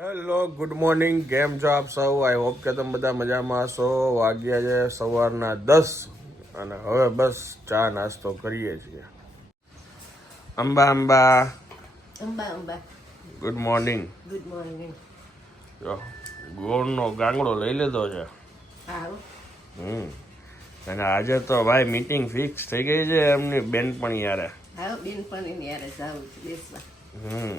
Hello good morning કેમ છો આપ સૌ? આઈ હોપ કે તમે બધા મજામાં છો વાગ્યા છે સવારના દસ અને હવે બસ ચા નાસ્તો કરીએ છીએ. Amba Amba. Amba Amba. Good morning good morning જો ગોળનો ગાંગડો લઈ લીધો છે. હમ. અને આજે તો ભાઈ મીટિંગ ફિક્સ થઈ ગઈ છે એમની બેનપણી યારે હા બેનપણી યારે જાવું છે બેસવા. હમ.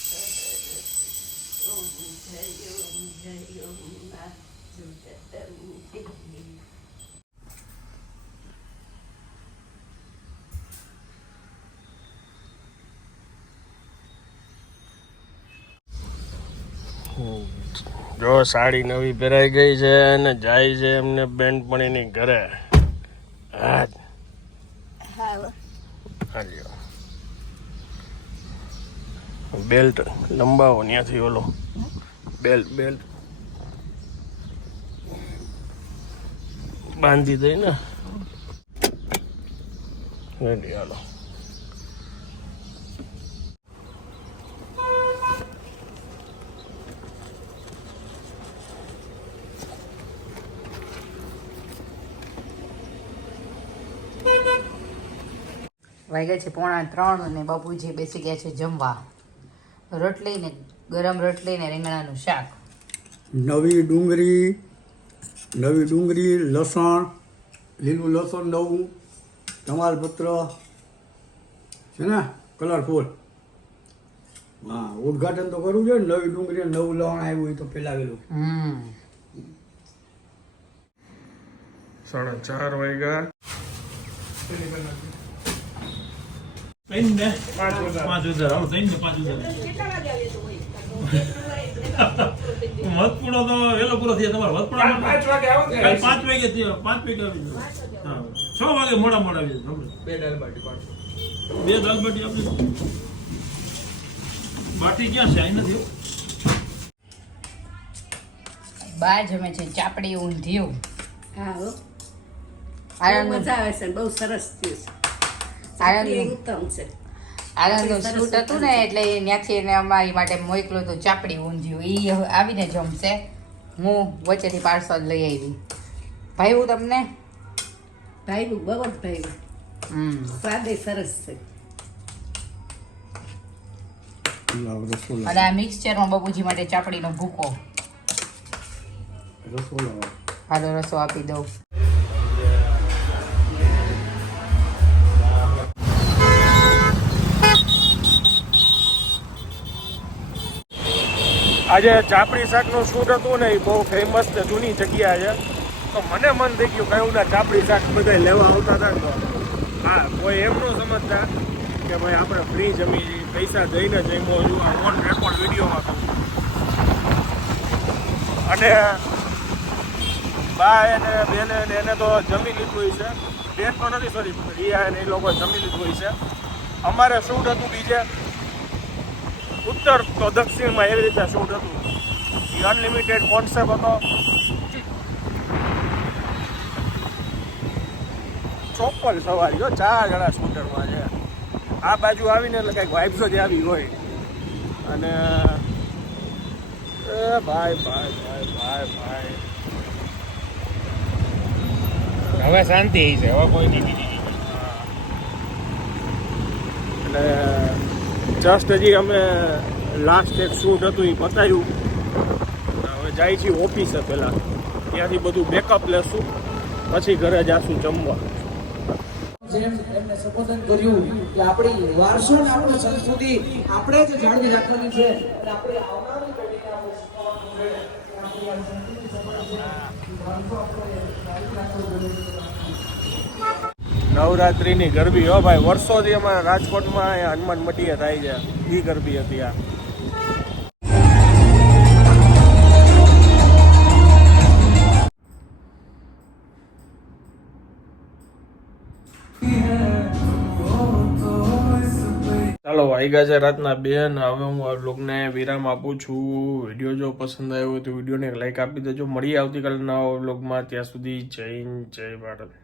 જો સાડી નવી પહેરાઈ ગઈ છે અને જાય છે એમને બેનપણીની ઘરે. હાલ્યો બેલ્ટ લંબાવો ત્યાંથી ઓલો. Belt belt. બાંધી દઈ ને. રેડી, હાલો. વાગ્યા છે પોણા ત્રણ અને બાપુજી બેસી ગયા છે જમવા. રોટલી ને ગરમ રોટલી ને રીંગણાનું શાક. નવી ડુંગળી નવી ડુંગળી લસણ લીલું લસણ નવું તમાલપત્ર છે ને કલરફુલ. હા ઉદઘાટન તો કરવું જોઈએ ને નવી ડુંગળી નવું લવણ આવ્યું હોય તો પેલાવેલું. હમ. સાડા ચાર વાગ્યા. ત્રણ ને પાંચ હજાર. ત્રણ ને પાંચ હજાર. મતપૂડો તો વેલો પૂરો થયો. તમારે વધપુડો પાંચ વાગે આવો પાંચ વાગે થયો. પાંચ વાગે આવી જાઓ છ વાગે મોડા મોડા આવી જાઓ બે દાલ બાટી બે દાલ બાટી આપી બાટી ક્યાં છે? અહીં નથી. બા જમે છે ચાપડી ઊંધિયું. હા હો. આનંદ મજા આવે છે બહુ સરસ થયું છે. આનંદ ઉત્તમ છે. આનંદનું શૂટ હતું ને એટલે ત્યાંથી એને અમારી માટે મોકલું હતું ચાપડી ઊંધિયું. એ આવીને જમશે. હું વચ્ચેથી પાર્સલ લઈ આવી. ભાઈ હું તમને? ભાઈ બહુ જ ભાઈ હમ. સ્વાદે સરસ છે. અને આ મિક્સચરમાં બબુજી માટે ચાપડીનો ભૂકો. રસોલા હાલો રસો આપી દઉં. આજે ચાપડી શાકનું શૂટ હતું ને એ બહુ ફેમસ છે જૂની જગ્યા છે. તો મને મન થઈ ગયું કયું ના ચાપડી શાક બધા લેવા આવતા હતા ને હા, કોઈ એમ ન સમજતા કે ભાઈ આપણે ફ્રી જમી પૈસા દઈને જમ્યો છું, આ ઓન રેકોર્ડ વિડીયોમાં કહું અને બા એને, બેને એને તો જમી લીધું છે બેન તો નથી સોરી રિયા એને એ લોકો જમી લીધું છે અમારે શૂટ હતું બીજે. ઉત્તર તો દક્ષિણમાં એવી રીતે શૂટ હતું. એ અનલિમિટેડ કોન્સેપ્ટ હતો. ચોપ્પન સવારી જો ચાર જણા સ્કૂટરમાં છે. આ બાજુ આવીને એટલે કંઈક વાઇબ્સો જ આવી હોય. અને એ ભાઈ ભાઈ ભાઈ ભાઈ ભાઈ. હવે શાંતિ છે હવે કોઈ નહીં. એટલે જસ્ટ હજી અમે લાસ્ટ એક શૂટ હતું એ પતાવ્યું હવે જાય છીએ ઓફિસે પહેલાં. ત્યાંથી બધું બેકઅપ લેશું. પછી ઘરે જાશું જમવા. જેમ એમને સંબોધન કર્યું કે આપણી વારસો ને આપણી સંસ્કૃતિ આપણે જ જાળવી રાખવાની છે અને આપણે આવનારી પેઢીને આપણે સમાજ છે. વારસો આપણે જાળવી રાખવો જોઈએ. નવરાત્રિની ગરબી. હો ભાઈ વર્ષોથી અમારા રાજકોટમાં હનુમાન મટીએ થાય છે. એ ગરબી હતી આ. ચાલો વાગ્યા છે રાતના બેન. હવે હું આ બ્લોગને વિરામ આપું છું. વીડિયો જો પસંદ આવ્યો તો વિડીયોને લાઇક આપી દેજો. મળીએ આવતીકાલે નવા બ્લોગમાં ત્યાં સુધી જય જય ભારત.